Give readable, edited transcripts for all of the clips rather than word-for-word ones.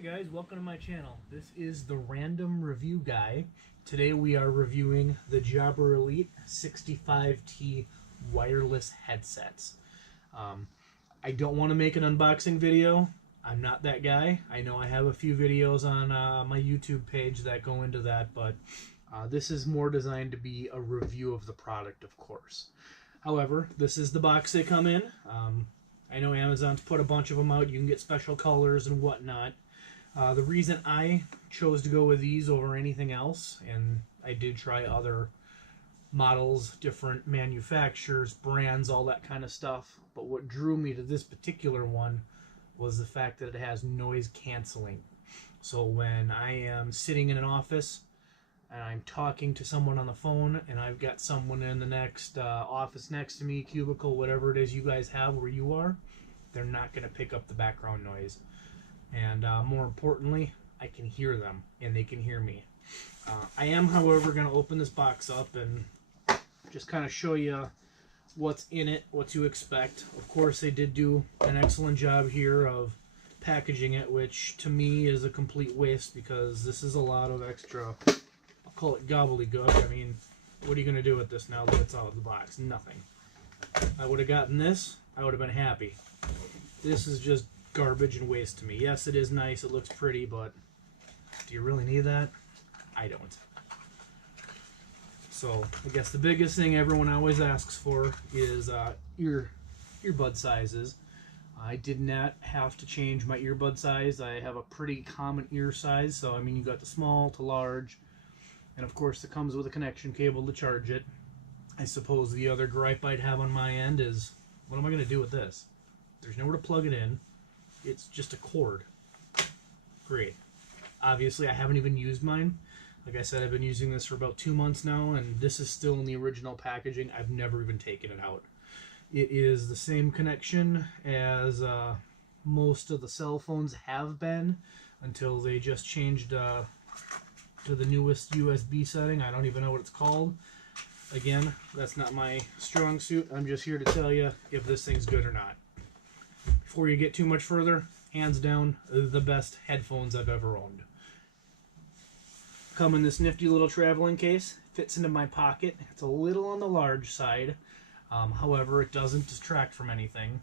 Hey guys, welcome to my channel. This is the Random Review Guy. Today we are reviewing the Jabra Elite 65T wireless headsets. I don't want to make an unboxing video. I'm not that guy. I know I have a few videos on my YouTube page that go into that, but this is more designed to be a review of the product, of course. However, this is the box they come in. I know Amazon's put a bunch of them out. You can get special colors and whatnot. The reason I chose to go with these over anything else, and I did try other models, different manufacturers, brands, all that kind of stuff, but what drew me to this particular one was the fact that it has noise canceling. So when I am sitting in an office and I'm talking to someone on the phone and I've got someone in the next office next to me, cubicle, whatever it is you guys have where you are, they're not going to pick up the background noise. And more importantly, I can hear them and they can hear me. I am, however, going to open this box up and just kind of show you what's in it, what to expect. Of course, they did do an excellent job here of packaging it, which to me is a complete waste because this is a lot of extra, I'll call it gobbledygook. I mean, what are you going to do with this now that it's out of the box? Nothing. I would have gotten this, I would have been happy. This is just garbage and waste to me. Yes, it is nice, it looks pretty, but do you really need that? I don't. So I guess the biggest thing everyone always asks for is earbud sizes. I did not have to change my earbud size. I have a pretty common ear size, so I mean you got the small to large, and of course it comes with a connection cable to charge it. I suppose the other gripe I'd have on my end is, what am I going to do with this? There's nowhere to plug it in. It's just a cord. Great. Obviously, I haven't even used mine. Like I said, I've been using this for about 2 months now, and this is still in the original packaging. I've never even taken it out. It is the same connection as most of the cell phones have been until they just changed to the newest USB setting. I don't even know what it's called. Again, that's not my strong suit. I'm just here to tell you if this thing's good or not. Before you get too much further, hands down, the best headphones I've ever owned. Come in this nifty little traveling case. Fits into my pocket. It's a little on the large side. However, it doesn't distract from anything.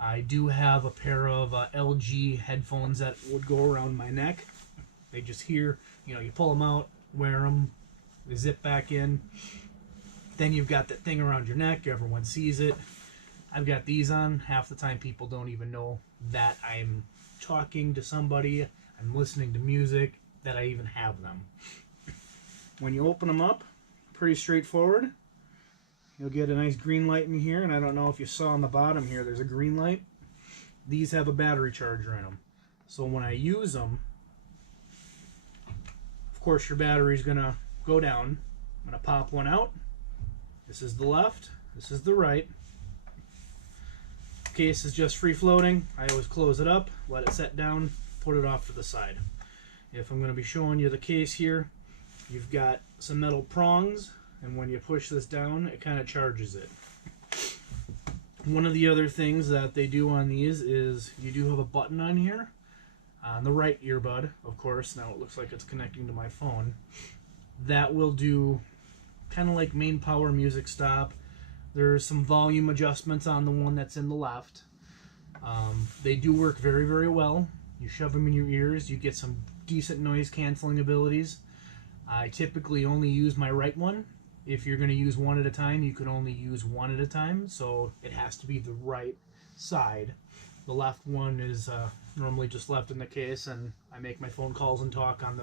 I do have a pair of LG headphones that would go around my neck. They just hear, you know, you pull them out, wear them, they zip back in. Then you've got that thing around your neck. Everyone sees it. I've got these on. Half the time people don't even know that I'm talking to somebody, I'm listening to music, that I even have them. When you open them up, pretty straightforward. You'll get a nice green light in here, and I don't know if you saw on the bottom here, there's a green light. These have a battery charger in them. So when I use them, of course your battery's gonna go down. I'm gonna pop one out. This is the left, this is the right. Case is just free floating. I always close it up, let it set down, put it off to the side. If I'm going to be showing you the case here, you've got some metal prongs, and when you push this down, it kind of charges it. One of the other things that they do on these is you do have a button on here, on the right earbud, of course. Now it looks like it's connecting to my phone. That will do kind of like main power music stop. There's some volume adjustments on the one that's in the left. They do work very, very well. You shove them in your ears, you get some decent noise canceling abilities. I typically only use my right one. If you're going to use one at a time, you can only use one at a time, so it has to be the right side. The left one is normally just left in the case, and I make my phone calls and talk on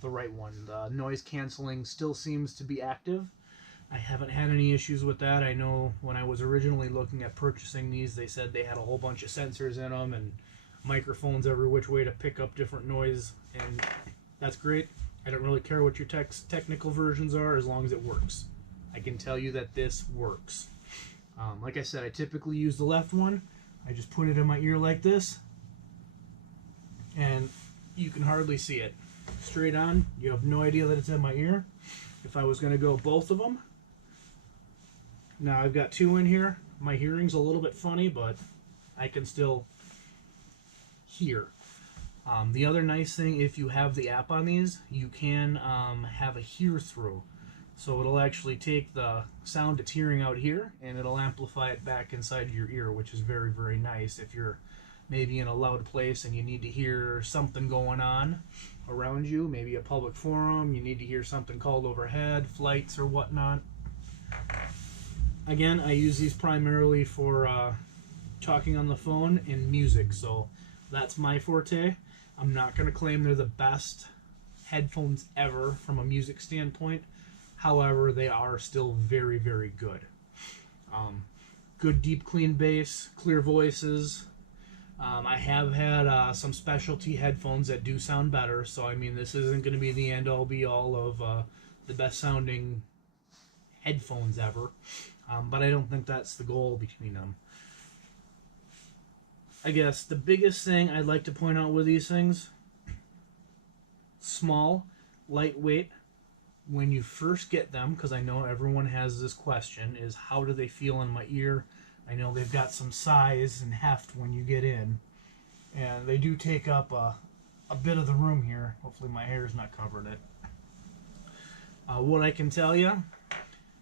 the right one. The noise canceling still seems to be active. I haven't had any issues with that. I know when I was originally looking at purchasing these, they said they had a whole bunch of sensors in them and microphones every which way to pick up different noise, and that's great. I don't really care what your technical versions are as long as it works. I can tell you that this works. Like I said, I typically use the left one. I just put it in my ear like this, and you can hardly see it. Straight on, you have no idea that it's in my ear. If I was going to go both of them, now I've got two in here. My hearing's a little bit funny, but I can still hear. The other nice thing, if you have the app on these, you can have a hear through. So it'll actually take the sound it's hearing out here and it'll amplify it back inside your ear, which is very, very nice if you're maybe in a loud place and you need to hear something going on around you, maybe a public forum, you need to hear something called overhead, flights or whatnot. Again, I use these primarily for talking on the phone and music, so that's my forte. I'm not going to claim they're the best headphones ever from a music standpoint. However, they are still very, very good. Good deep clean bass, clear voices. I have had some specialty headphones that do sound better, so I mean this isn't going to be the end all be all of the best sounding headphones ever. But I don't think that's the goal between them. I guess the biggest thing I'd like to point out with these things, small, lightweight. When you first get them, because I know everyone has this question, is how do they feel in my ear? I know they've got some size and heft when you get in, and they do take up a bit of the room here. Hopefully my hair's not covering it. What I can tell you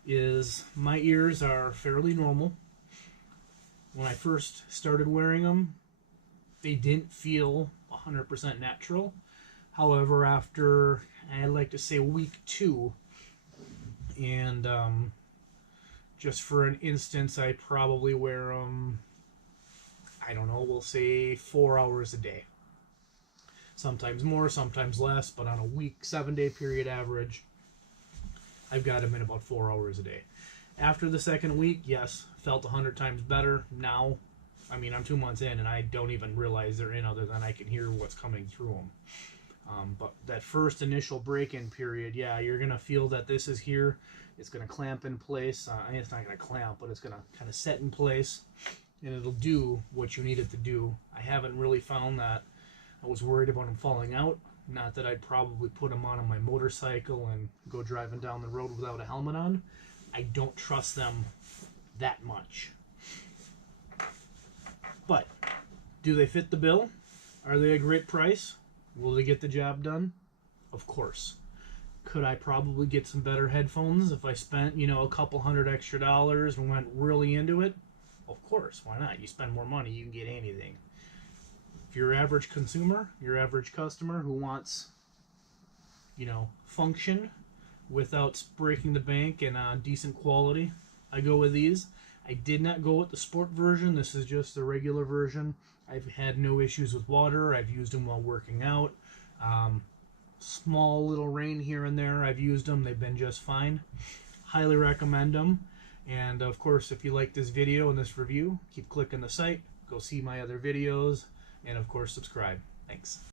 is my ears are fairly normal. When I first started wearing them, they didn't feel 100% natural. However, after, I'd like to say week 2, and just for an instance, I probably wear them, I don't know, we'll say 4 hours a day. Sometimes more, sometimes less, but on a week, 7-day period average, I've got them in about 4 hours a day. After the second week, yes, felt 100 times better. Now, I mean, I'm 2 months in, and I don't even realize they're in other than I can hear what's coming through them. But that first initial break-in period, yeah, you're going to feel that this is here. It's going to clamp in place. It's not going to clamp, but it's going to kind of set in place, and it'll do what you need it to do. I haven't really found that I was worried about them falling out. Not that I'd probably put them on my motorcycle and go driving down the road without a helmet on. I don't trust them that much. But do they fit the bill? Are they a great price? Will they get the job done? Of course. Could I probably get some better headphones if I spent, a couple $100 extra and went really into it? Of course, why not? You spend more money, you can get anything. If you're your average consumer, your average customer who wants, function without breaking the bank and decent quality, I go with these. I did not go with the sport version. This is just the regular version. I've had no issues with water. I've used them while working out. Small little rain here and there. I've used them. They've been just fine. Highly recommend them. And of course, if you like this video and this review, keep clicking the site. Go see my other videos. And of course, subscribe. Thanks.